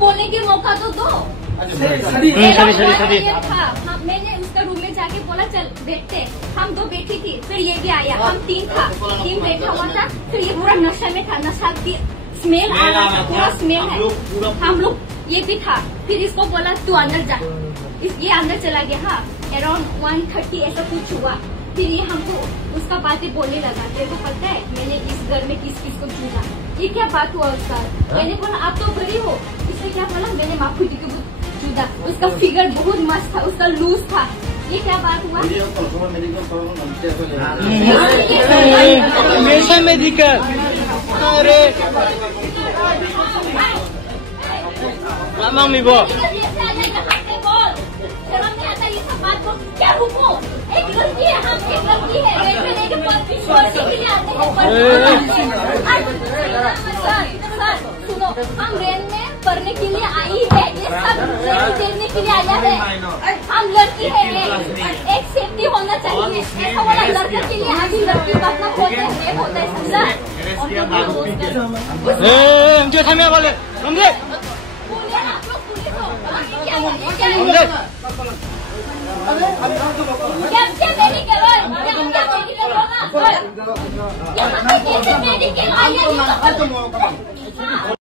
बोलने के मौका तो दो। हाँ, मैंने उसका रूम में जाके बोला चल बैठते, हम 2 बैठी थी, फिर ये भी आया, हम 3 था, 3 बैठा हुआ था, फिर ये पूरा नशा में था, नशा की स्मेल आ रहा था, पूरा स्मेल है, हम लोग ये भी था। फिर इसको बोला तू अंदर जा, ये अंदर चला गया। हाँ, अराउंड 1:30 ऐसा कुछ हुआ। फिर ये हमको उसका बातें बोलने लगा, तेरे को पता है मैंने इस घर में किस किस को चुना, ये क्या बात हुआ उसका। मैंने बोला आप तो गरीब हो, इसने क्या बोला मैंने माखूटी को चुना, उसका फिगर बहुत मस्त था, उसका लूज था, ये क्या बात हुआ। मेडिकल अरे मम्मी वो क्या रुको, एक लड़की है, हम एक लड़की है, के लिए आते हैं। सुनो, हम रेंट में पढ़ने के लिए आई है, ये सब देने के लिए आया है, हम लड़की है, एक सेफ्टी होना चाहिए। ऐसा वाला लड़के के लिए अभी लड़की का अपना होता है, होता है समझा। जो समय बोले समझे मेडिकल